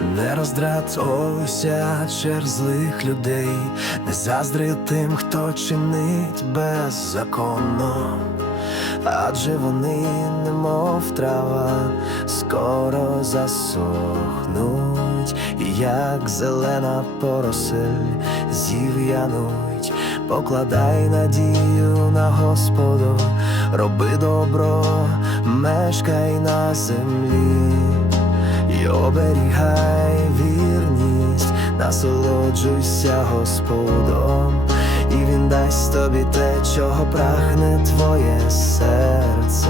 Не роздратовуйся через злих людей, не заздри тим, хто чинить беззаконно, адже вони, немов трава, скоро засохнуть, як зелена поросель зів'януть, покладай надію на Господу, роби добро, мешкай на землі. І оберігай насолоджуйся Господом, і Він дасть тобі те, чого прагне твоє серце.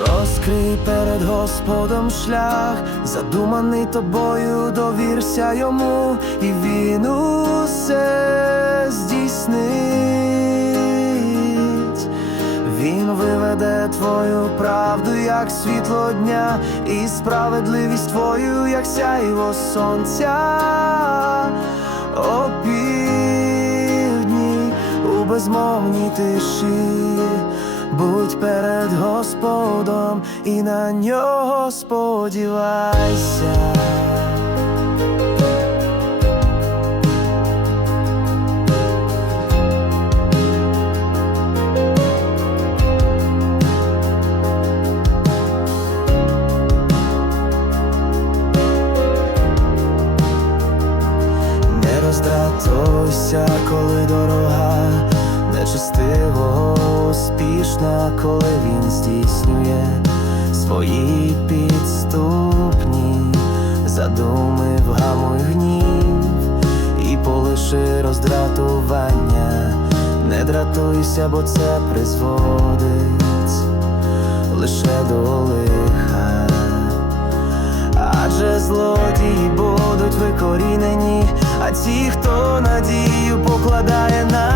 Розкрий перед Господом шлях, задуманий тобою, довірся йому, і він усе здійснить. Виведе твою правду, як світло дня, і справедливість твою, як сяйво сонця. О півдні у безмовній тиші, будь перед Господом і на нього сподівайся. Роздратуйся, коли дорога нечестиво успішна, коли він здійснює свої підступні задуми вгамуй гнів і полиши роздратування, не дратуйся, бо це призводить лише до лиха. Адже а ті, хто надію покладає на.